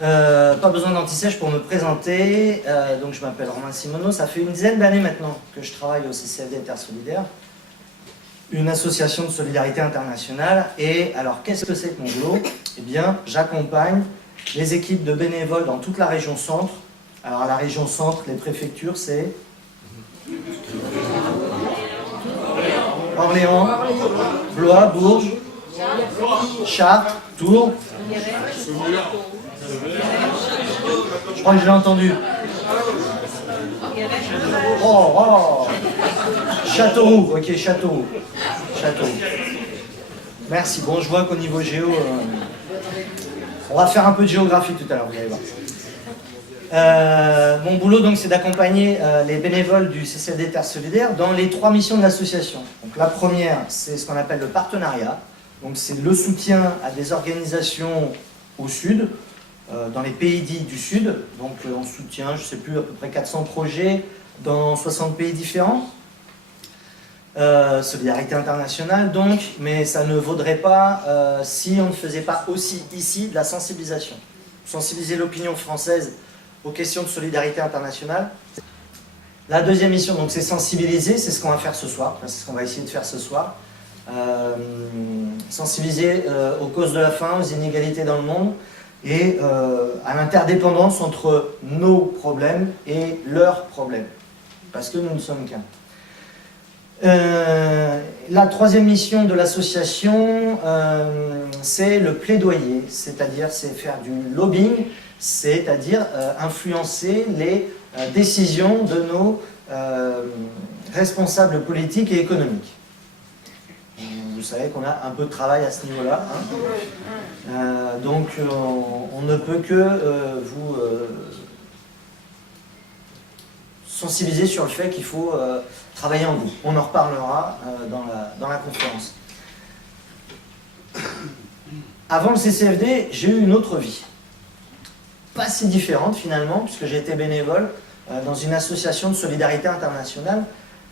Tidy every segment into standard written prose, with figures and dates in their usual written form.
Pas besoin d'anti-sèche pour me présenter. Donc je m'appelle Romain Simoneau. Ça fait une dizaine d'années maintenant que je travaille au CCFD Intersolidaire, une association de solidarité internationale. Et alors, qu'est-ce que c'est que mon boulot? Eh bien, j'accompagne les équipes de bénévoles dans toute la région centre. Alors, la région centre, les préfectures, c'est Orléans, Blois, Bourges, Chartres, Tours. Je crois que je l'ai entendu. Oh. Châteauroux, ok, Châteauroux. Merci. Bon, je vois qu'au niveau géo, on va faire un peu de géographie tout à l'heure, vous allez voir. Mon boulot, donc, c'est d'accompagner les bénévoles du CCFD Intersolidaire dans les 3 missions de l'association. Donc, la première, c'est ce qu'on appelle le partenariat. Donc, c'est le soutien à des organisations au sud, dans les pays dits du sud. Donc, on soutient, je ne sais plus, à peu près 400 projets dans 60 pays différents. Solidarité internationale, donc, mais ça ne vaudrait pas si on ne faisait pas aussi ici de la sensibilisation. Sensibiliser l'opinion française aux questions de solidarité internationale. La deuxième mission, donc, c'est sensibiliser, c'est ce qu'on va faire ce soir, c'est ce qu'on va essayer de faire ce soir. Sensibiliser aux causes de la faim, aux inégalités dans le monde et à l'interdépendance entre nos problèmes et leurs problèmes, parce que nous ne sommes qu'un. La troisième mission de l'association, c'est le plaidoyer, c'est-à-dire c'est faire du lobbying, c'est-à-dire influencer les décisions de nos responsables politiques et économiques. Vous savez qu'on a un peu de travail à ce niveau-là. Donc on ne peut que vous sensibiliser sur le fait qu'il faut travailler en groupe. On en reparlera dans la conférence. Avant le CCFD, j'ai eu une autre vie. Pas si différente finalement, puisque j'ai été bénévole dans une association de solidarité internationale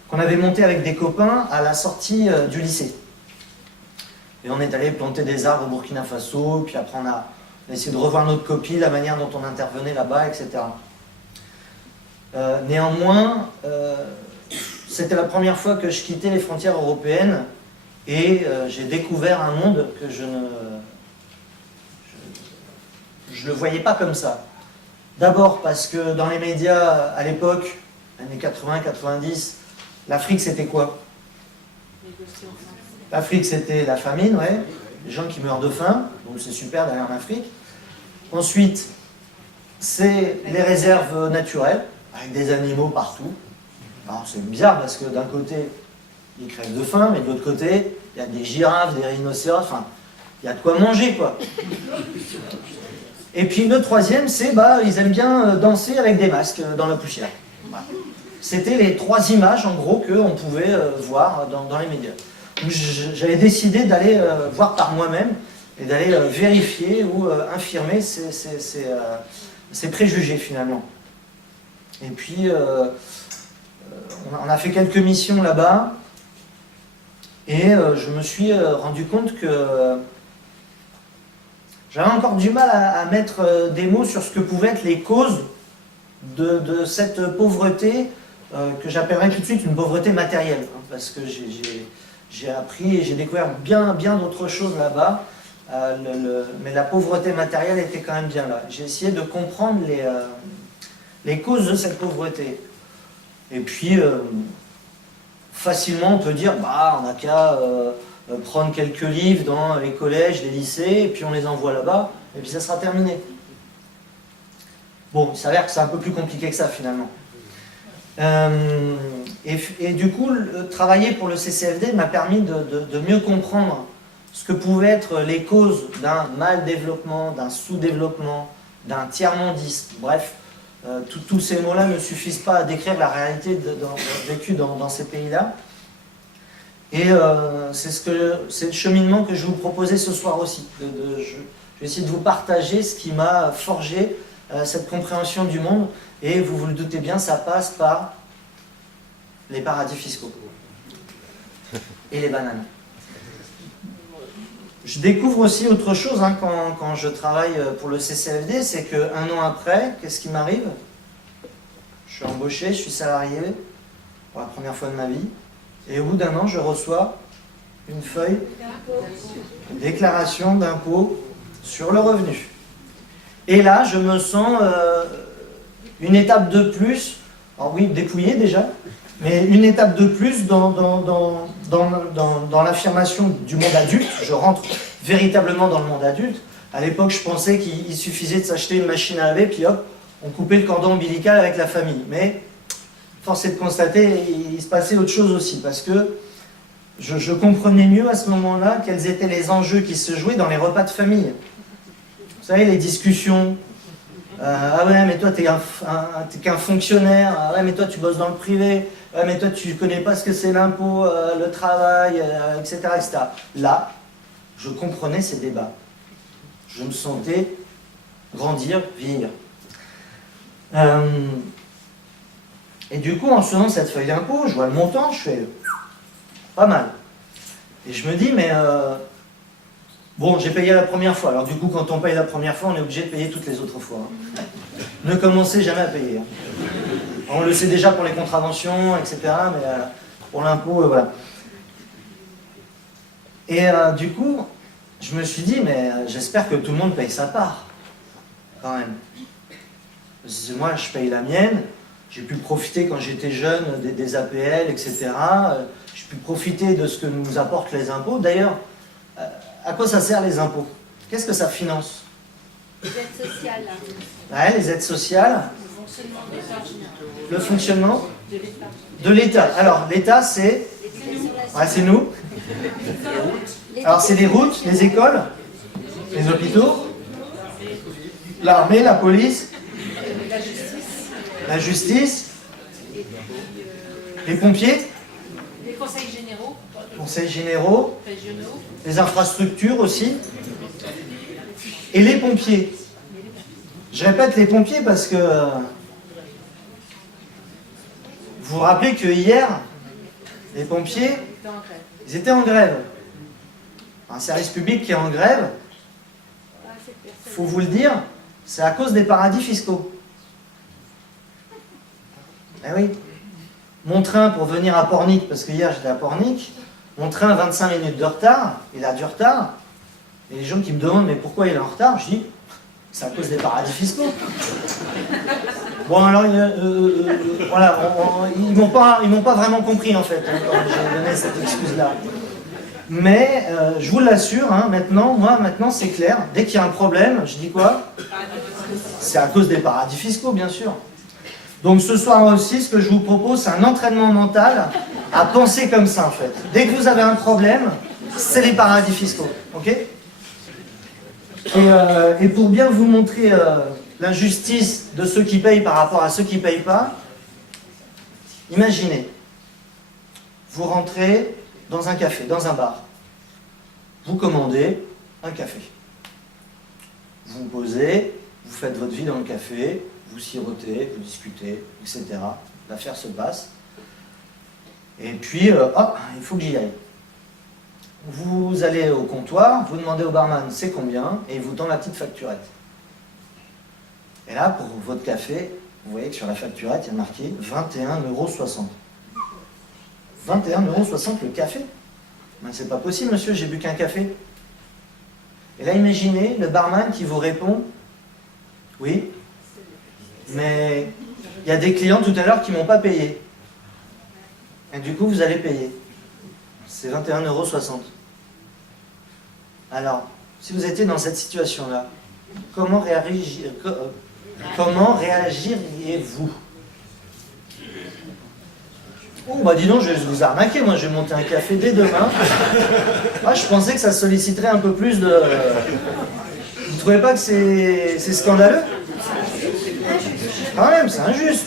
qu'on avait montée avec des copains à la sortie du lycée. Et on est allé planter des arbres au Burkina Faso, puis après on a essayé de revoir notre copie, la manière dont on intervenait là-bas, etc. Néanmoins, c'était la première fois que je quittais les frontières européennes et j'ai découvert un monde que je ne le voyais pas comme ça. D'abord parce que dans les médias, à l'époque, années 80-90, l'Afrique c'était quoi? L'Afrique c'était la famine, ouais, les gens qui meurent de faim, donc c'est super d'aller en Afrique. Ensuite, c'est les réserves naturelles, avec des animaux partout. Alors c'est bizarre parce que d'un côté, ils crèvent de faim, mais de l'autre côté, il y a des girafes, des rhinocéros, enfin, il y a de quoi manger, quoi. Et puis le troisième, c'est, ils aiment bien danser avec des masques dans la poussière. Voilà. C'était les 3 images, en gros, qu'on pouvait voir dans les médias. J'avais décidé d'aller voir par moi-même et d'aller vérifier ou infirmer ces préjugés, finalement. Et puis, on a fait quelques missions là-bas, et je me suis rendu compte que j'avais encore du mal à mettre des mots sur ce que pouvaient être les causes de cette pauvreté, que j'appellerais tout de suite une pauvreté matérielle, hein, parce que j'ai appris et j'ai découvert bien d'autres choses là-bas, mais la pauvreté matérielle était quand même bien là. J'ai essayé de comprendre les causes de cette pauvreté. Et puis, facilement, on peut dire, on n'a qu'à prendre quelques livres dans les collèges, les lycées, et puis on les envoie là-bas, et puis ça sera terminé. Bon, il s'avère que c'est un peu plus compliqué que ça, finalement. Et du coup, travailler pour le CCFD m'a permis de mieux comprendre ce que pouvaient être les causes d'un mal-développement, d'un sous-développement, d'un tiers-mondisme, bref, tous ces mots-là ne suffisent pas à décrire la réalité vécue dans ces pays-là. Et c'est le cheminement que je vais vous proposer ce soir aussi. Je vais essayer de vous partager ce qui m'a forgé cette compréhension du monde. Et vous le doutez bien, ça passe par les paradis fiscaux et les bananes. Je découvre aussi autre chose hein, quand je travaille pour le CCFD, c'est qu'un an après, qu'est-ce qui m'arrive? Je suis embauché, je suis salarié pour la première fois de ma vie, et au bout d'un an, je reçois une feuille, une déclaration d'impôt sur le revenu. Et là, je me sens une étape de plus, alors oui, dépouillé déjà, mais une étape de plus dans l'affirmation du monde adulte. Je rentre véritablement dans le monde adulte. À l'époque, je pensais qu'il suffisait de s'acheter une machine à laver, puis hop, on coupait le cordon ombilical avec la famille. Mais, force est de constater, il se passait autre chose aussi, parce que je comprenais mieux à ce moment-là quels étaient les enjeux qui se jouaient dans les repas de famille. Vous savez, les discussions. Ah ouais, mais toi, t'es qu'un fonctionnaire. Ah ouais, mais toi, tu bosses dans le privé. Ouais, mais toi, tu connais pas ce que c'est l'impôt, le travail, etc., etc. Là, je comprenais ces débats. Je me sentais grandir, vieillir. Et du coup, en faisant cette feuille d'impôt, je vois le montant, je fais pas mal. Et je me dis, mais bon, j'ai payé la première fois. Alors du coup, quand on paye la première fois, on est obligé de payer toutes les autres fois. Hein. Ne commencez jamais à payer. Hein. On le sait déjà pour les contraventions, etc. Mais pour l'impôt, voilà. Et du coup, je me suis dit, mais j'espère que tout le monde paye sa part, quand même. Parce que moi, je paye la mienne. J'ai pu profiter quand j'étais jeune des APL, etc. J'ai pu profiter de ce que nous apportent les impôts. D'ailleurs, à quoi ça sert les impôts? Qu'est-ce que ça finance? Les aides sociales. Ouais, les aides sociales. Le fonctionnement de l'État. Le fonctionnement de l'État. Alors, l'État, c'est... Ouais, c'est nous. Alors, c'est les routes, les écoles, les hôpitaux, l'armée, la police, la justice, les pompiers, les conseils généraux, conseils généraux, régionaux, les infrastructures aussi, et les pompiers. Je répète les pompiers parce que vous vous rappelez que hier, les pompiers, ils étaient en grève. Un service public qui est en grève, il faut vous le dire, c'est à cause des paradis fiscaux. Eh oui. Mon train pour venir à Pornic, parce que hier j'étais à Pornic, mon train a 25 minutes de retard, il a du retard, et les gens qui me demandent mais pourquoi il est en retard, je dis c'est à cause des paradis fiscaux. Bon alors, voilà, ils m'ont pas vraiment compris en fait, hein, quand j'ai donné cette excuse-là. Mais je vous l'assure, hein, maintenant c'est clair, dès qu'il y a un problème, je dis quoi? C'est à cause des paradis fiscaux, bien sûr. Donc ce soir aussi, ce que je vous propose, c'est un entraînement mental à penser comme ça en fait. Dès que vous avez un problème, c'est les paradis fiscaux. Ok? Et pour bien vous montrer l'injustice de ceux qui payent par rapport à ceux qui ne payent pas, imaginez, vous rentrez dans un café, dans un bar. Vous commandez un café. Vous vous posez, vous faites votre vie dans le café, vous sirotez, vous discutez, etc. L'affaire se passe. Et puis, il faut que j'y aille. Vous allez au comptoir, vous demandez au barman c'est combien, et il vous tend la petite facturette. Et là, pour votre café, vous voyez que sur la facturette, il y a marqué 21,60 €. 21,60 € le café? Ben, c'est pas possible, monsieur, j'ai bu qu'un café. Et là, imaginez le barman qui vous répond oui, mais il y a des clients tout à l'heure qui ne m'ont pas payé. Et du coup, vous allez payer. C'est 21,60 €. Alors, si vous étiez dans cette situation-là, comment réagiriez-vous? Oh, bah dis donc, je vais vous arnaquer, moi je vais monter un café dès demain. Ah, je pensais que ça solliciterait un peu plus de... Vous ne trouvez pas que c'est scandaleux? Quand même, c'est injuste.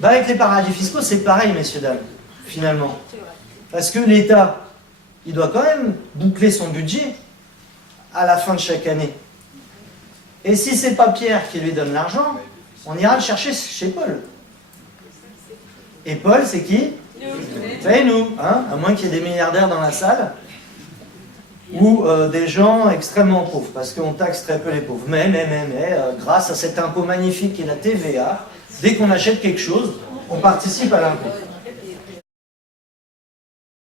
Bah, avec les paradis fiscaux, c'est pareil, messieurs, dames, finalement. Parce que l'État, il doit quand même boucler son budget à la fin de chaque année. Et si c'est pas Pierre qui lui donne l'argent, on ira le chercher chez Paul. Et Paul, c'est qui? C'est nous, hein, à moins qu'il y ait des milliardaires dans la salle. ou des gens extrêmement pauvres, parce qu'on taxe très peu les pauvres. Mais, grâce à cet impôt magnifique qui est la TVA, dès qu'on achète quelque chose, on participe à l'impôt.